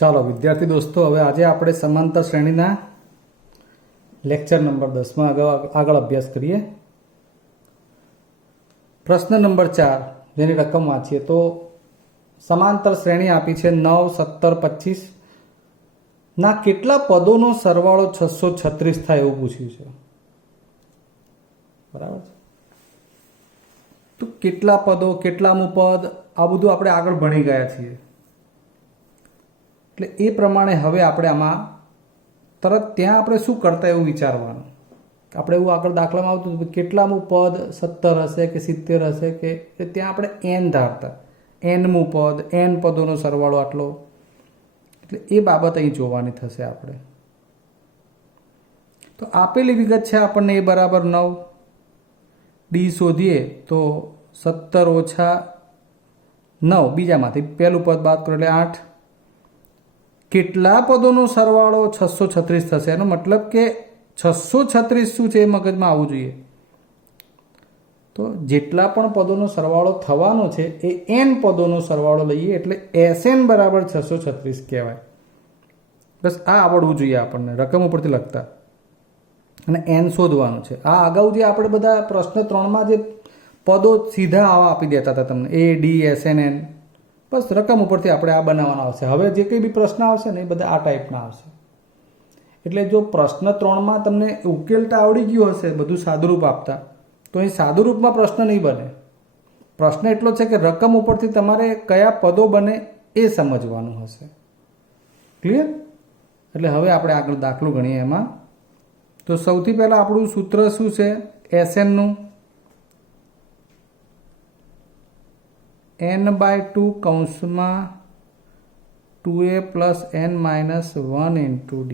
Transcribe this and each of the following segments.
ચાલો વિદ્યાર્થી દોસ્તો, હવે આજે આપણે સમાંતર શ્રેણીના લેક્ચર નંબર 10માં આગળ અભ્યાસ કરીએ. પ્રશ્ન નંબર 4 જેની રકમ વાંચીએ તો સમાંતર શ્રેણી આપી છે 9, 17, 25 ના કેટલા પદોનો સરવાળો 636 થાય એવું પૂછ્યું છે. બરાબર છે. તો કેટલા પદો, કેટલામું પદ, આ બધું આપણે આગળ ભણી ગયા છીએ. એટલે એ પ્રમાણે હવે આપણે આમાં તરત ત્યાં આપણે શું કરતા એવું વિચારવાનું. આપણે એવું આગળ દાખલામાં આવતું હતું કેટલામું પદ 17 હશે કે 70 હશે કે ત્યાં આપણે n ધારતા, nમું પદ, n પદોનો સરવાળો આટલો. એટલે એ બાબત અહીં જોવાની થશે આપણે. તો આપેલી વિગત છે આપણને a બરાબર 9, d શોધીએ તો 17 ઓછા 9 બીજામાંથી પહેલું પદ બાદ કરો એટલે 8. કેટલા પદોનો સરવાળો 636 થશે? એનો મતલબ કે 636 શું છે એ મગજમાં આવવું જોઈએ. તો જેટલા પણ પદોનો સરવાળો થવાનો છે એ n પદોનો સરવાળો લઈએ એટલે Sn બરાબર 636 કહેવાય. બસ આ આવડવું જોઈએ આપણને રકમ ઉપરથી લખતા, અને n શોધવાનું છે. આ અગાઉ જે આપણે બધા પ્રશ્ન 3માં જે પદો સીધા આવા આપી દેતા હતા તમને a, d, Sn, n, બસ રકમ ઉપરથી આપણે આ બનાવવાના આવશે. હવે જે કંઈ બી પ્રશ્ન આવશે ને એ બધા આ ટાઈપના આવશે. એટલે જો પ્રશ્ન 3માં તમને ઉકેલતા આવડી ગયું હશે બધું સાદુરૂપ આપતા, તો અહીં સાદુરૂપમાં પ્રશ્ન નહીં બને. પ્રશ્ન એટલો છે કે રકમ ઉપરથી તમારે કયા પદો બને એ સમજવાનું હશે. ક્લિયર? એટલે હવે આપણે આગળ દાખલો ગણીએ એમાં. તો સૌથી પહેલાં આપણું સૂત્ર શું છે Snનું? n/2 કૌંસમાં 2a + n - 1 × d.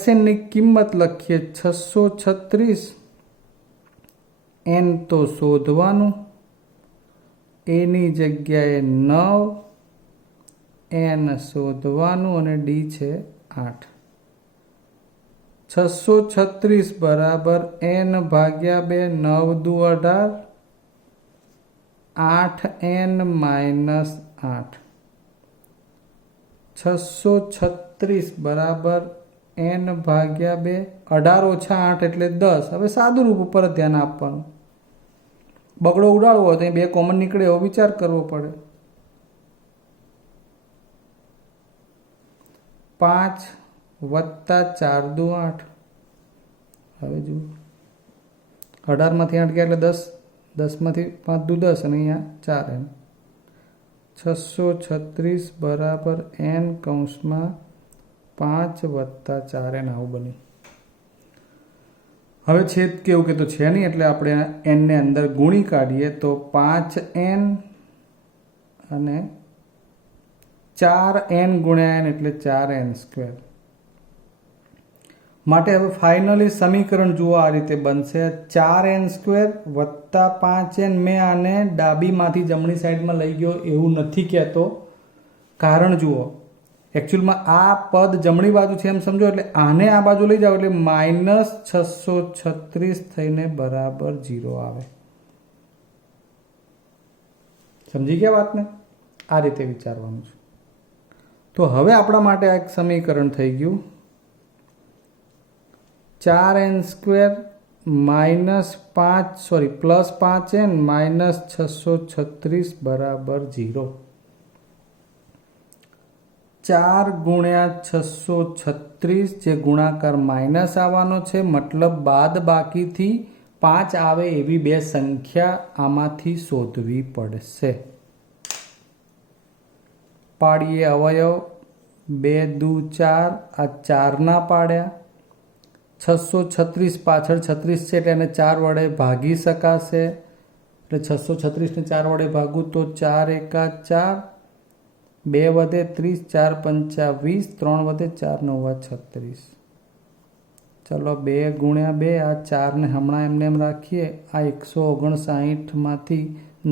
Snની કિંમત લખીએ 636. n તો શોધવાનું, એની જગ્યાએ 9, n શોધવાનું અને d છે 8. 636 બરાબર n/2, 9 દુ 18, 8n - 8. 636 બરાબર n/2, 18 ઓછા 8 એટલે 10. હવે સાદું રૂપ ઉપર ધ્યાન આપવાનું. બગડો ઉડાડવો હોય તો 2 કોમન નીકળે એવો વિચાર કરવો પડે. 5 + 4 દુ 8. હવે જુઓ 18માંથી 8 ગયા એટલે 10, 10માંથી 5 દુ 10 અને અહીંયા 4n. 636 બરાબર n કૌંસમાં 5 + 4n આવું બન્યું. હવે છેદ કેવું કે તો છે નહીં એટલે આપણે n ને અંદર ગુણી કાઢીએ તો 5n અને 4n ગુણ્યા n એટલે 4n². માટે હવે ફાઇનલી સમીકરણ જુઓ આ રીતે બનશે 4n² + 5n. મેં આને ડાબીમાંથી જમણી સાઈડમાં લઈ ગયો એવું નથી કહેતો, કારણ જુઓ એકચ્યુઅલમાં આ પદ જમણી બાજુ છે એમ સમજો, એટલે આને આ બાજુ લઈ જાઓ એટલે -636 થઈને બરાબર 0 આવે. સમજી ગયા વાતને? આ રીતે વિચારવાનું છે. તો હવે આપણા માટે આ એક સમીકરણ થઈ ગયું 4n² +5n - 636 બરાબર 0. 4 ગુણ્યા 636 જે ગુણાકાર માઇનસ આવવાનો છે, મતલબ બાદ બાકીથી 5 આવે એવી બે સંખ્યા આમાંથી શોધવી પડશે. પાડીએ અવયવ, 2 દુ 4, આ 4 પાડ્યા. 636 પાછળ 36 છે એટલે એને 4 વડે ભાગી શકાશે. એટલે 636 ને 4 વડે ભાગું તો 4 એકા 4, 2 વધે 30, 4 પંચા 20, 3 વધે 4 નવા 36. ચલો 2 ગુણ્યા 2, આ 4 ને હમણાં એમને એમ રાખીએ. આ 159માંથી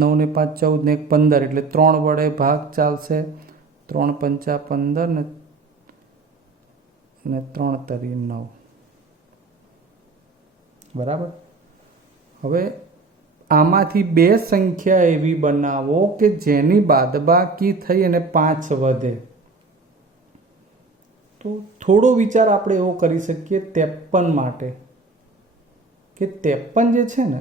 9 ને 5 14 ને 1 15 એટલે 3 વડે ભાગ ચાલશે. 3 પંચા 15 ને 3 તરી 9. બરાબર. હવે આમાંથી બે સંખ્યા એવી બનાવો કે જેની બાદબાકી થઈ અને 5 વધે. તો થોડો વિચાર આપણે એવો કરી શકીએ 53 માટે કે 53 જે છે ને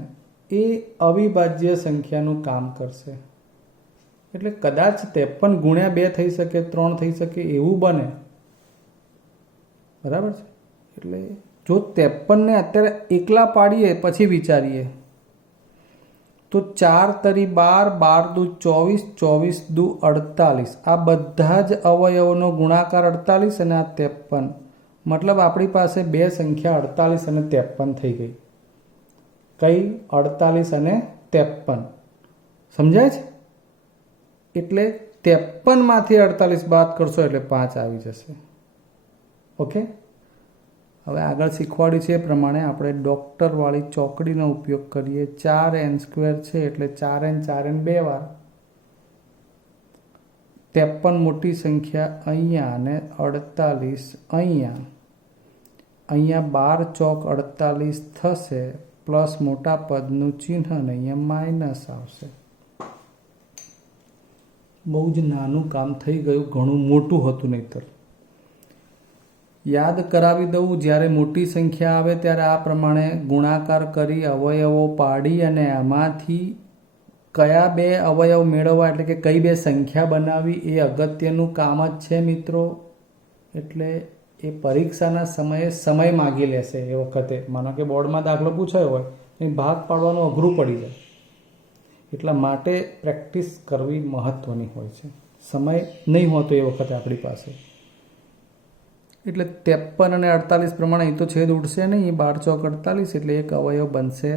એ અવિભાજ્ય સંખ્યાનું કામ કરશે. એટલે કદાચ 53 ગુણ્યા 2 થઈ શકે, 3 થઈ શકે, એવું બને. બરાબર છે. એટલે જો 53 ને અત્યારે એકલા પાડીએ પછી વિચારીએ તો 4 તરી 12, 12 દુ 24, 24 દુ 48. આ બધા જ અવયવોનો ગુણાકાર 48 અને આ 53. મતલબ આપણી પાસે બે સંખ્યા 48 અને 53 થઈ ગઈ. કઈ? 48 અને 53. સમજાય છે? એટલે 53 માંથી 48 બાદ કરશો એટલે 5 આવી જશે. ઓકે. હવે આગળ શીખવાડ્યું છે એ પ્રમાણે આપણે ડોક્ટરવાળી ચોકડીનો ઉપયોગ કરીએ. 4n² છે એટલે 4n 4n 2 વાર. 53 મોટી સંખ્યા અહીંયા અને 48 અહીંયા. અહીંયા 12 ચોક 48 થશે, પ્લસ મોટા પદનું ચિહ્ન અને અહીંયા માઇનસ આવશે. બહુ જ નાનું કામ થઈ ગયું, ઘણું મોટું હતું નહીતર. યાદ કરાવી દઉં, જ્યારે મોટી સંખ્યા આવે ત્યારે આ પ્રમાણે ગુણાકાર કરી અવયવો પાડી અને આમાંથી કયા બે અવયવ મેળવવા, એટલે કે કઈ બે સંખ્યા બનાવી, એ અગત્યનું કામ જ છે મિત્રો. એટલે એ પરીક્ષાના સમયે સમય માગી લેશે. એ વખતે માનો કે બોર્ડમાં દાખલો પૂછાયો હોય એ ભાગ પાડવાનું અઘરું પડી જાય. એટલા માટે પ્રેક્ટિસ કરવી મહત્ત્વની હોય છે. સમય નહીં હોતો એ વખતે આપણી પાસે. એટલે 53 અને 48 પ્રમાણે અહીં તો છેદ ઉડશે નહીં. 12 ચોક 48 એટલે એક અવયવ બનશે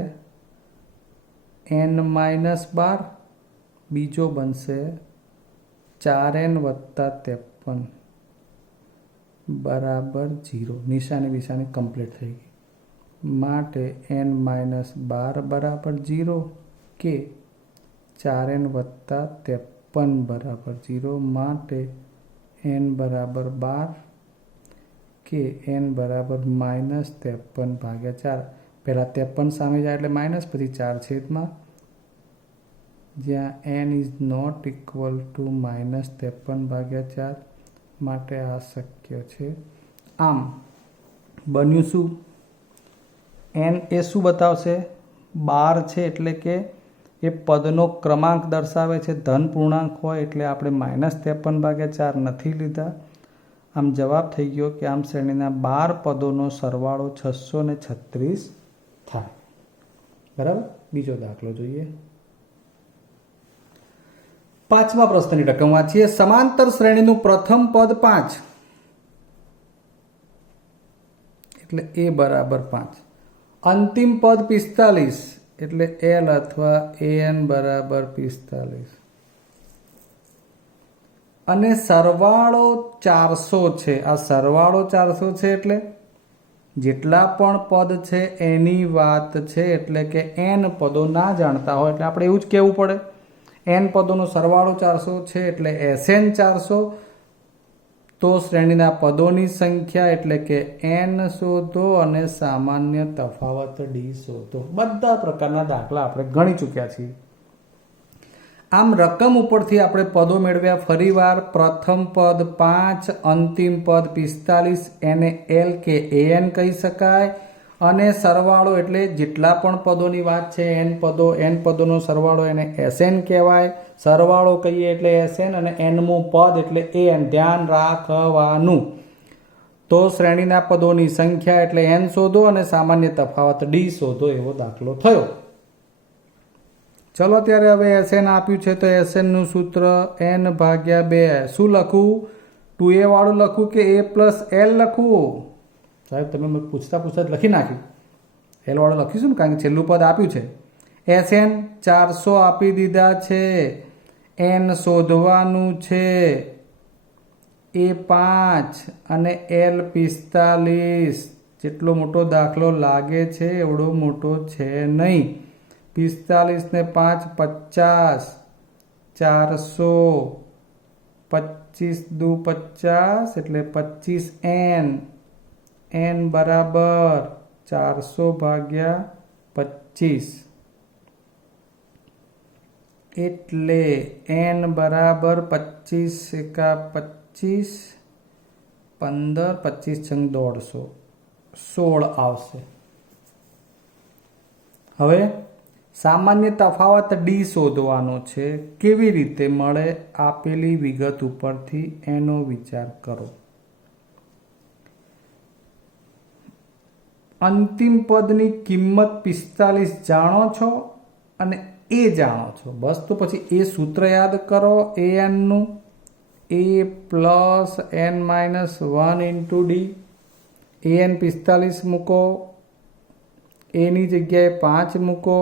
n-12, બીજો બનશે 4n + 53 બરાબર 0. નિશાની કમ્પ્લીટ થઈ ગઈ. માટે n-12 બરાબર 0 કે 4n + 53 બરાબર 0. માટે n બરાબર 12 કે n બરાબર -53/4. પહેલાં 53 સામે જાય એટલે માઇનસ, પછી 4 છેદમાં, જ્યાં n is not equal to -53/4. માટે આ શક્ય છે. આમ બન્યું શું? n એ શું બતાવશે? 12 છે એટલે કે એ પદનો ક્રમાંક દર્શાવે છે. ધન પૂર્ણાંક હોય એટલે આપણે -53/4 નથી લીધા. આમ જવાબ થઈ ગયો કે આમ શ્રેણીના 12 પદોનો સરવાળો 636 થાય. બરાબર. બીજો દાખલો જોઈએ. 5મા પ્રશ્નની રકમ વાંચીએ. સમાંતર શ્રેણીનું પ્રથમ પદ 5 એટલે a બરાબર 5. અંતિમ પદ 45 એટલે l અથવા an બરાબર 45. અને સરવાળો 400 છે. આ સરવાળો 400 છે એટલે જેટલા પણ પદ છે એની વાત છે. એટલે કે n પદો ના જાણતા હોય એટલે આપણે એવું જ કહેવું પડે. n પદોનો સરવાળો 400 છે એટલે Sn 400. તો શ્રેણીના પદોની સંખ્યા એટલે કે n શોધો અને સામાન્ય તફાવત d શોધો. બધા પ્રકારના દાખલા આપણે ગણી ચૂક્યા છીએ. આમ રકમ ઉપરથી આપણે પદો મેળવ્યા. ફરીવાર પ્રથમ પદ 5, અંતિમ પદ 45, એને l કે an કહી શકાય. અને સરવાળો એટલે જેટલા પણ પદોની વાત છે n પદોનો સરવાળો એને Sn કહેવાય. સરવાળો કહીએ એટલે Sn અને nમું પદ એટલે an. ધ્યાન રાખવાનું. તો શ્રેણીના પદોની સંખ્યા એટલે n શોધો અને સામાન્ય તફાવત d શોધો, એવો દાખલો થયો. ચલો ત્યારે હવે Sn આપ્યું છે તો Sn નું સૂત્ર n/2. શું લખવું? 2a વાળું લખવું કે a + l લખવું? સાહેબ તમે મને પૂછતા જ લખી નાખ્યું. l વાળું લખીશું ને, કારણ કે છેલ્લું પદ આપ્યું છે. Sn 400 આપી દીધા છે. n શોધવાનું છે. a 5 અને l 45. જેટલો મોટો દાખલો લાગે છે એવડો મોટો છે નહીં. 45 ને 5 50, 400, 25 દુ 50 એટલે 25n. n બરાબર 400/25. એટલે n બરાબર 25 એકા 25, 15, 25 છંગ 150, 16 આવશે. હવે સામાન્ય તફાવત ડી શોધવાનો છે. કેવી રીતે મળે? આપેલી વિગત ઉપરથી એનો વિચાર કરો. અંતિમ પદની કિંમત 45 જાણો છો અને એ જાણો છો. બસ તો પછી એ સૂત્ર યાદ કરો an નું, a plus n minus 1 into D. an 45 મૂકો, એની જગ્યાએ 5 મૂકો,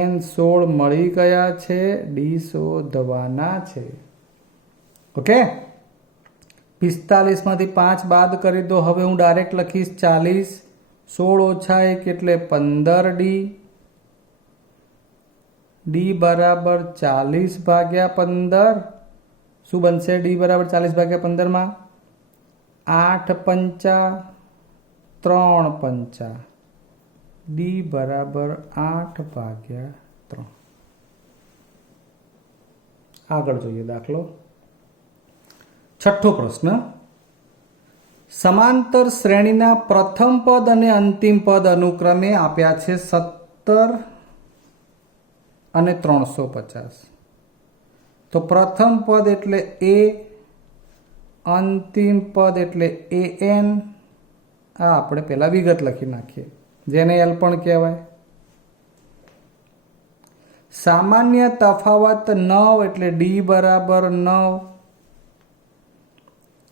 n 16 મળી ગયા છે, ડી શોધવાના છે. ઓકે, 45 માંથી 5 બાદ કરી દો. હવે હું ડાયરેક્ટ લખીશ 40, 16 ઓછા 1 એટલે 15 ડી. ડી બરાબર 40 ભાગ્યા 15. શું બનશે ડી બરાબર 40 ભાગ્યા 15 માં? 8 પંચા 3 પંચા. ડી બરાબર 8 ભાગ્યા 3. આગળ જોઈએ દાખલો. છઠ્ઠો પ્રશ્ન. સમાંતર શ્રેણીના પ્રથમ પદ અને અંતિમ પદ અનુક્રમે આપ્યા છે 17 અને 350. તો પ્રથમ પદ એટલે a, અંતિમ પદ એટલે an. આ આપણે પહેલા વિગત લખી નાખીએ, જેને એલ પણ કહેવાય. સામાન્ય તફાવત 9 એટલે ડી બરાબર 9.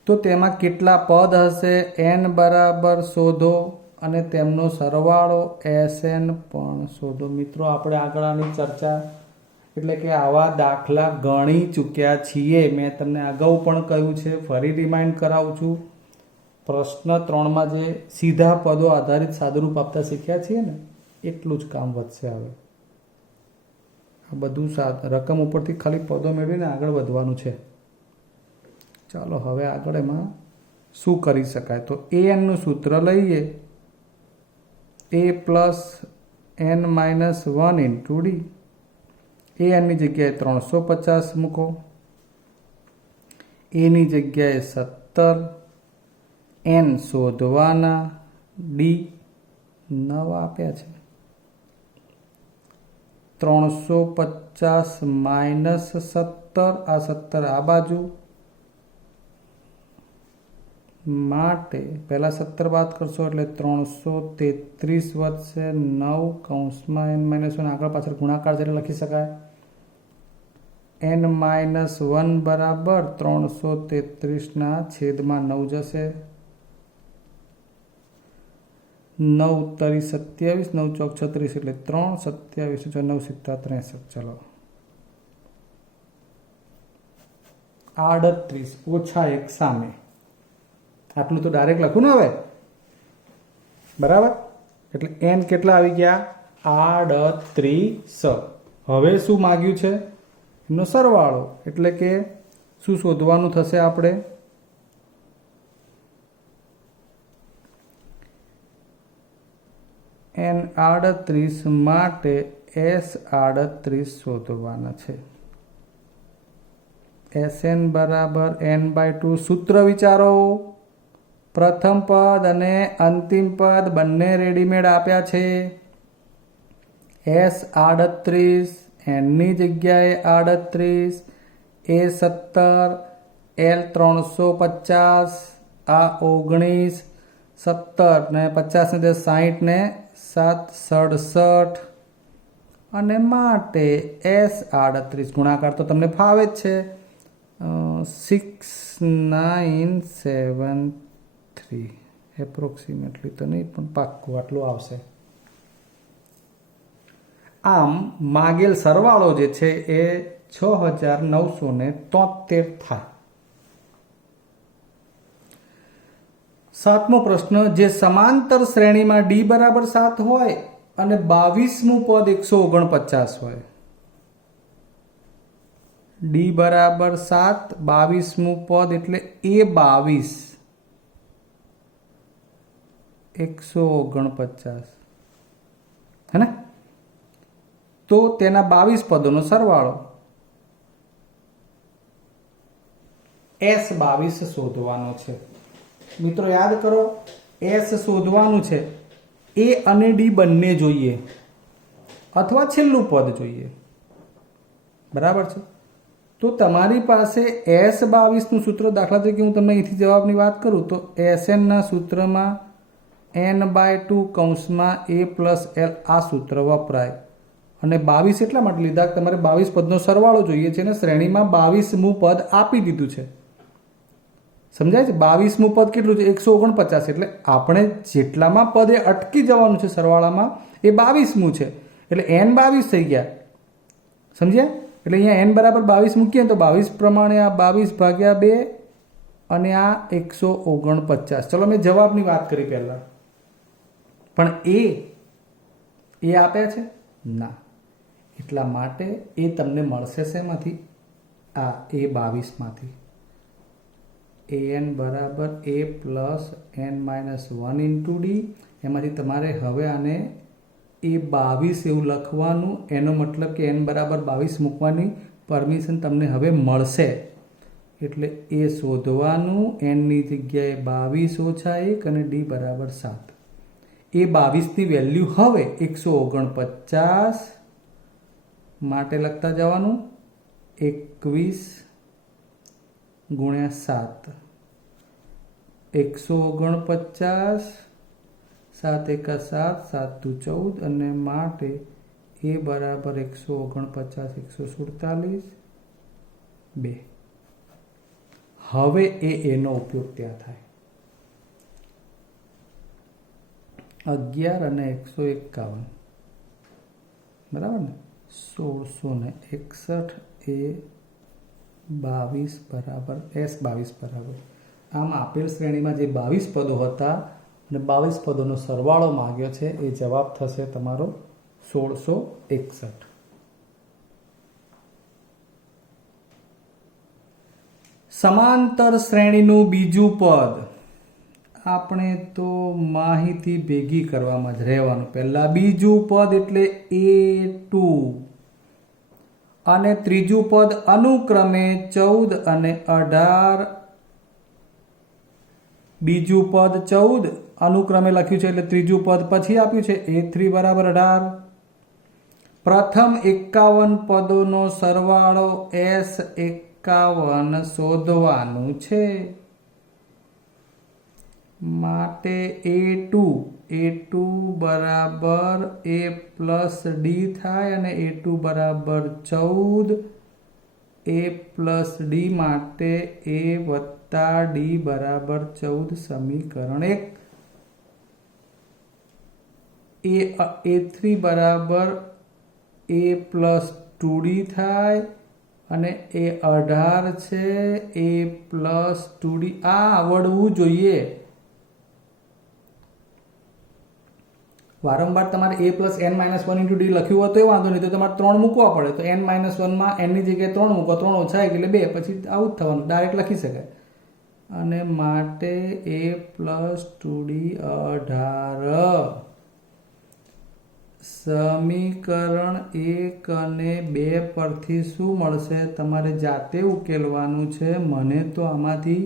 તો તેમાં કેટલા પદ હશે? n બરાબર શોધો અને તેમનો સરવાળો Sn પણ શોધો. મિત્રો, આપણે આગળ આની ચર્ચા એટલે કે આવા દાખલા ગણી ચૂક્યા છીએ. મેં તમને અગાઉ પણ કહ્યું છે, ફરી રિમાઇન્ડ કરાવું છું. પ્રશ્ન 3માં જે સીધા પદો આધારિત સાદુરૂપ આપતા શીખ્યા છીએ ને, એટલું જ કામ વધશે. હવે આ બધું રકમ ઉપરથી ખાલી પદો મેળવીને આગળ વધવાનું છે. ચાલો હવે આગળ એમાં શું કરી શકાય? તો an નું સૂત્ર લઈએ, a plus n minus 1 into d. anની જગ્યાએ 350 મૂકો, એની જગ્યાએ 17, n શોધવાના, ડી 9 આપ્યા છે. 350 માઇનસ 17, આ 17 આ બાજુ, માટે પહેલા 17 બાદ કરશો એટલે 333 વધશે. 9 કૌંસમાં n માઇનસ 1, આગળ પાછળ ગુણાકાર છે એટલે લખી શકાય. n માઇનસ 1 બરાબર 333 છેદમાં 9 જશે. 9 તરી 27, 9 ચોક 36 એટલે 3, 27 9 સિત્તા 63. ચલો 38 ઓછા 1 સામે. આટલું તો ડાયરેક્ટ લખું ને હવે, બરાબર? એટલે n કેટલા આવી ગયા? 38. હવે શું માગ્યું છે? એનો સરવાળો. એટલે કે શું શોધવાનું થશે આપણે? n 38 માટે s 38 શોધવાના છે. Sn બરાબર n/2. સૂત્ર વિચારો. પ્રથમ પદ અને અંતિમ પદ બંને રેડીમેડ આપ્યા છે. s 38, n ની જગ્યાએ 38, a 17, l 350, આ 19, 17 ને 50 ને 60 ને 7 67, અને માટે s 38 ગુણાકાર તો તમને ફાવે જ છે. 6973 એપ્રોક્સિમેટલી તો નહીં પણ પાક્કું આટલું આવશે. આમ માગેલ સરવાળો જે છે એ 6973 થાય. સાતમો પ્રશ્ન. જે સમાંતર શ્રેણીમાં ડી બરાબર 7 હોય અને 22મું પદ 149 હોય. ડી બરાબર 7, 22મું પદ એટલે a22, 149 હે ને? તો તેના 22 પદોનો સરવાળો S22 શોધવાનો છે। મિત્રો યાદ કરો, S શોધવાનું છે, A અને D બંને જોઈએ અથવા છેલ્લું પદ જોઈએ, બરાબર છે। તો તમારી પાસે S22 નું સૂત્ર, દાખલા તરીકે હું તમને અહીંથી જવાબની વાત કરું તો Sn ના સૂત્રમાં n/2 કૌંસમાં A પ્લસ L આ સૂત્ર વપરાય। અને 22 એટલા માટે લીધા કે તમારે 22 પદનો સરવાળો જોઈએ છે અને શ્રેણીમાં 22મું પદ આપી દીધું છે, સમજાય છે। 22મું પદ કેટલું છે? 149। એટલે આપણે જેટલામાં પદ એ અટકી જવાનું છે સરવાળામાં એ 22મું છે, એટલે n22 થઈ ગયા, સમજ્યા? એટલે અહીંયા n બરાબર 22 મૂકીએ તો 22 પ્રમાણે આ 22/2 અને આ 149। ચલો મેં જવાબની વાત કરી પહેલા, પણ એ આપ્યા છે ના, એટલા માટે એ તમને મળશે શેમાંથી? આ A22 માંથી। an બરાબર a plus n-1 into D, એમાંથી તમારે હવે આને A22 એવું લખવાનું, એનો મતલબ કે n બરાબર 22 મૂકવાની પરમિશન તમને હવે મળશે। એટલે એ શોધવાનું, n ની જગ્યાએ 22 - 1 અને d બરાબર 7। A22 ની વેલ્યુ હવે 149 માટે લખતા જવાનું 21 × 7, 149, 7 × 7, 7 × 14 અને માટે A બરાબર 149, 147, 2। હવે એનો ઉપયોગ ત્યાં થાય। 11 અને 151, બરાબર ને? 1661 A22 બરાબર S22 બરાબર, આમ આપેલ શ્રેણીમાં જે 22 પદો હતા અને 22 પદોનો સરવાળો માંગ્યો છે, એ જવાબ થશે તમારો 1661। સમાંતર શ્રેણીનું બીજું પદ, આપણે તો માહિતી ભેગી કરવામાં જ રહેવાનું। પહેલા બીજું પદ એટલે A2 અને ત્રીજું પદ અનુક્રમે 14 અને 18। બીજું પદ 14 અનુક્રમે લખ્યું છે એટલે ત્રીજું પદ પછી આપ્યું છે A3 બરાબર 18। પ્રથમ 51 પદોનો સરવાળો S51 શોધવાનું છે, માટે A2 બરાબર A પ્લસ ડી થાય અને A2 બરાબર 14, A પ્લસ ડી માટે A વત્તા ડી બરાબર 14 સમીકરણ 1। A3 બરાબર A પ્લસ 2D થાય અને એ 18 છે, A પ્લસ 2D આ આવડવું જોઈએ। વારંવાર તમારે A plus n-1 into D લખ્યું હોય તો એ વાંધો નહીં, તો તમારે 3 મૂકવા પડે, તો n-1 માં n ની જગ્યાએ 3 મૂકો, 3 ઓછા 1 એટલે 2, પછી આવું જ થવાનું, ડાયરેક્ટ લખી શકાય। અને માટે A પ્લસ 2D 18। સમીકરણ 1 અને 2 પરથી શું મળશે તમારે જાતે ઉકેલવાનું છે। મને તો આમાંથી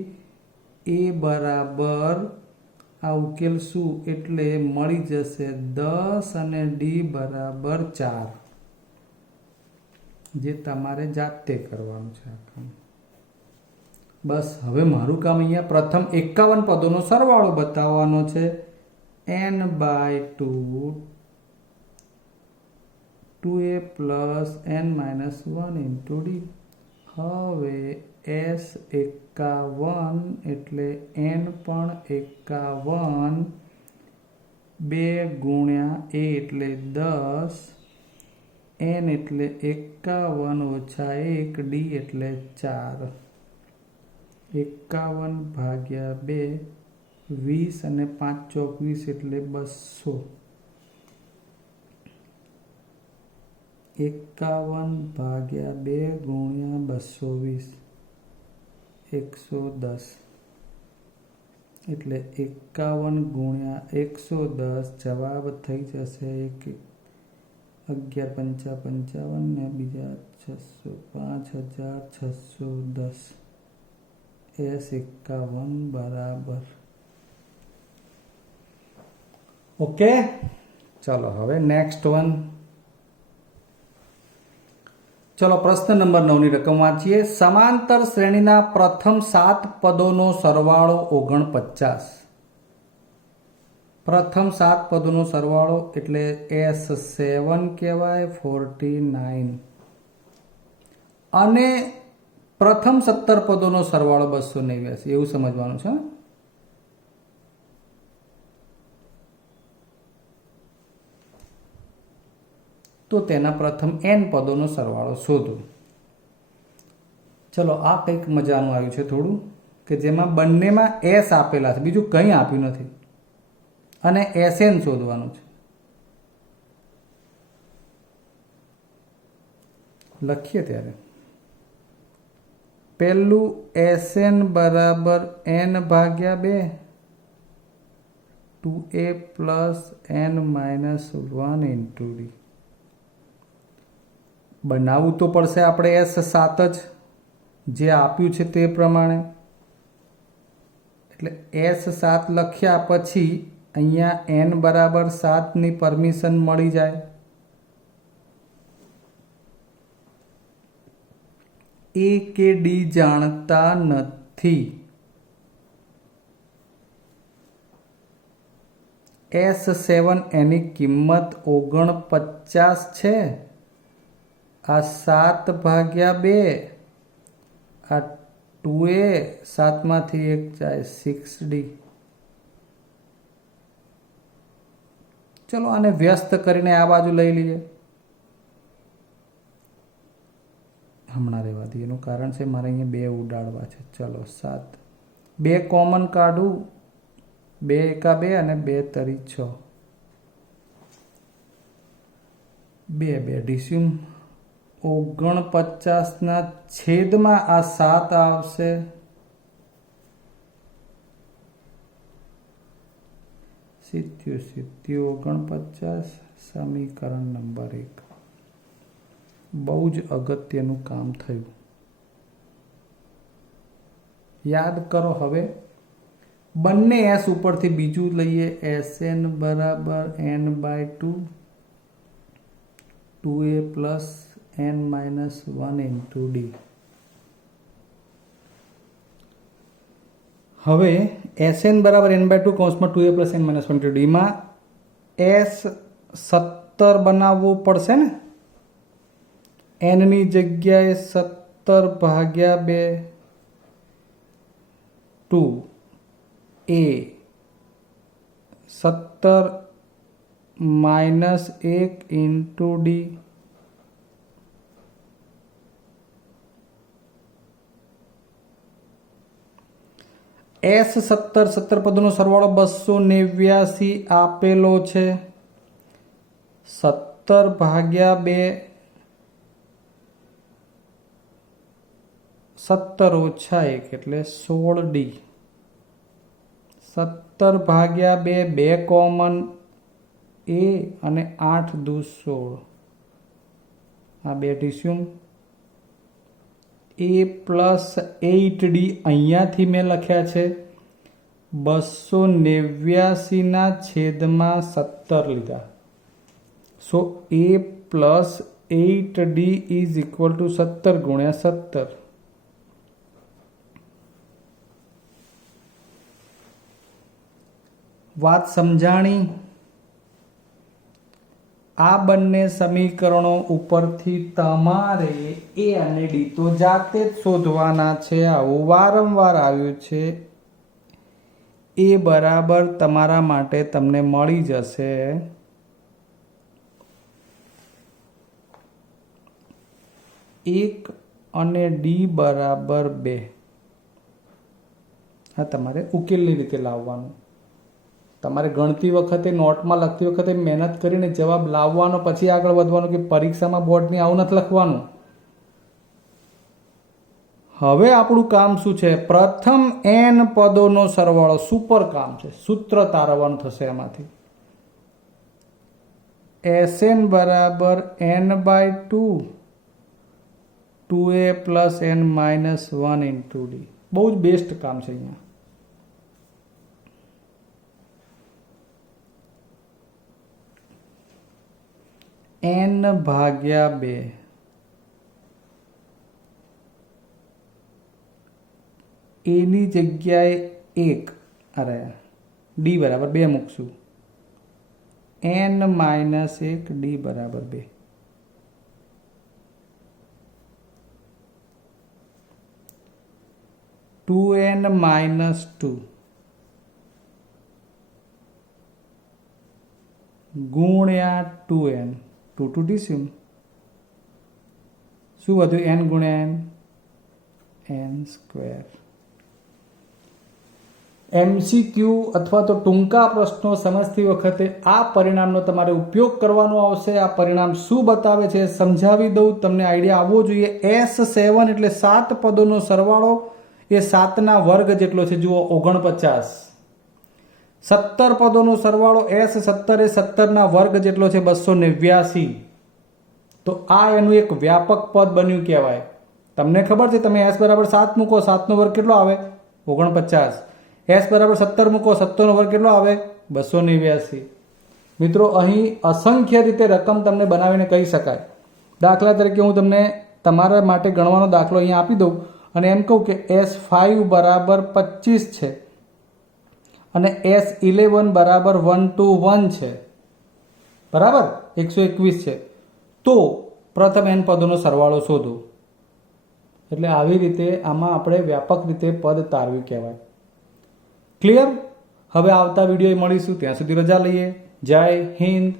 A બરાબર આ ઉકેલશું એટલે મળી જશે 10 અને D બરાબર 4, જે તમારે જાતે કરવાનું છે આ કામ। બસ હવે મારું કામ અહીંયા પ્રથમ 51 પદોનો સરવાળો બતાવવાનો છે, n/2 2a plus n-1 into D. હવે S51 એટલે n પણ 51, 2 ગુણ્યા A એટલે 10, n એટલે 51 ઓછા 1, D એટલે 4। 51/2 20 અને 5 ચોક 20 એટલે 200। 51/2 ગુણ્યા 220 110, એટલે 51 ગુણ્યા 110 જવાબ થઈ જશે 11 પંચા 55 ને બીજા 600 5610। S51 બરાબર ઓકે। ચલો હવે નેક્સ્ટ વન। ચલો પ્રશ્ન નંબર 9 ની રકમ વાંચીએ। સમાંતર શ્રેણીના પ્રથમ 7 પદોનો સરવાળો 49। પ્રથમ 7 પદોનો સરવાળો એટલે S7 કહેવાય 49 અને પ્રથમ 17 પદોનો સરવાળો 289 એવું સમજવાનું છે। તો તેના પ્રથમ n પદોનો સરવાળો શોધો। ચલો આ કંઈક મજાનું આવ્યું છે થોડું કે જેમાં બંનેમાં s આપેલા છે, બીજું કંઈ આપ્યું નથી અને Sn શોધવાનું છે। લખીએ ત્યારે પહેલું Sn બરાબર n ભાગ્યા 2 2a plus n minus 1 into d। બનાવવું તો પડશે આપણે S7 જ જે આપ્યું છે તે પ્રમાણે, એટલે S7 લખ્યા પછી અહીંયા n બરાબર 7ની પરમિશન મળી જાય। a કે d જાણતા નથી। S7 એની કિંમત 49 છે। આ 7 ભાગ્યા 2 આ 2a 7 માંથી 1 જાય 6d। ચલો આને વ્યસ્ત કરીને આ બાજુ લઈ લઈએ। હમણાં રહેવા દઈએ, એનું કારણ છે મારે અહીંયા 2 ઉડાડવા છે। ચલો 7 2 કોમન કાઢું, 2 એકા 2 અને 2 તરી 6, 2 2 ડીસ્યુમ 49 ના છેદમાં આ 7 આવશે। 49 સમીકરણ નંબર 1। બહુ જ અગત્યનું કામ થયું, યાદ કરો। હવે બંને s ઉપરથી બીજું લઈએ, Sn બરાબર n/2 2a plus n minus 1 into d। હવે Sn બરાબર n/2 કૌંસમાં 2a plus n minus 1 into d માં S17 બનાવવું પડશે ને। n ની જગ્યાએ 17 ભાગ્યા 2 2a 17 minus 1 into d। S17 પદોનો સરવાળો 289 આપેલો છે। 17 ભાગ્યા 2 17 ઓછા 1 એટલે 16d। 17 ભાગ્યા 2 2 કોમન a અને 8 દુ 16, આ 2 ડીસ્યુમ a પ્લસ 8d અહીંયાથી મેં લખ્યા છે 289 ના છેદમાં 17 લીધા। સો a plus 8d is equal to 17 ગુણ્યા 17। વાત સમજાણી? આ બંને સમીકરણો ઉપરથી તમારે a અને d તો જાતે જ શોધવાના છે। આવું વારંવાર આવ્યું છે। a બરાબર તમારા માટે તમને મળી જશે 1 અને d બરાબર 2। આ તમારે ઉકેલની રીતે લાવવાનું। તમારે ગણતી વખતે નોટમાં લખતી વખતે મહેનત કરીને જવાબ લાવવાનો, પછી આગળ વધવાનું, કે પરીક્ષામાં બોર્ડની આવું નથી લખવાનું। હવે આપણું કામ શું છે? પ્રથમ n પદોનો સરવાળો, સુપર કામ છે, સૂત્ર તારવવાનું થશે એમાંથી। Sn બરાબર n/2 2a plus n minus 1 into d। બહુ જ બેસ્ટ કામ છે અહીંયા. n ભાગ્યા 2 a ની જગ્યાએ 1 અરે d બરાબર 2 મૂકશું. n માઇનસ 1 d બરાબર 2. ટુ n માઇનસ 2 ગુણ્યા 2n 2 2 ડીસીમ શું વધ્યું n ગુણ્યા n સ્ક્વેર. એમસીક્યુ અથવા તો ટૂંકા પ્રશ્નો સમજતી વખતે આ પરિણામનો તમારે ઉપયોગ કરવાનો આવશે. આ પરિણામ શું બતાવે છે સમજાવી દઉં, તમને આઈડિયા આવવો જોઈએ. S7 એટલે 7 પદોનો સરવાળો એ 7ના વર્ગ જેટલો છે. જુઓ 49. 17 પદોનો સરવાળો S17 એ 17ના વર્ગ જેટલો છે 289. તો આ એનું એક વ્યાપક પદ બન્યું કહેવાય. તમને ખબર છે, તમે S બરાબર 7 મૂકો, 7નો વર્ગ કેટલો આવે 49. S બરાબર 17 મૂકો, 17નો વર્ગ કેટલો આવે 289. મિત્રો અહીં અસંખ્ય રીતે રકમ તમને બનાવીને કહી શકાય. દાખલા તરીકે હું તમને તમારા માટે ગણવાનો દાખલો અહીંયા આપી દઉં અને એમ કહું કે S5 બરાબર 25 છે અને S11 બરાબર 121 છે, બરાબર 121 છે. તો પ્રથમ n પદોનો સરવાળો શોધો. એટલે આવી રીતે આમાં આપણે વ્યાપક રીતે પદ તારવી કહેવાય. ક્લિયર? હવે આવતા વિડીયો મળીશું, ત્યાં સુધી રજા લઈએ. જય હિન્દ.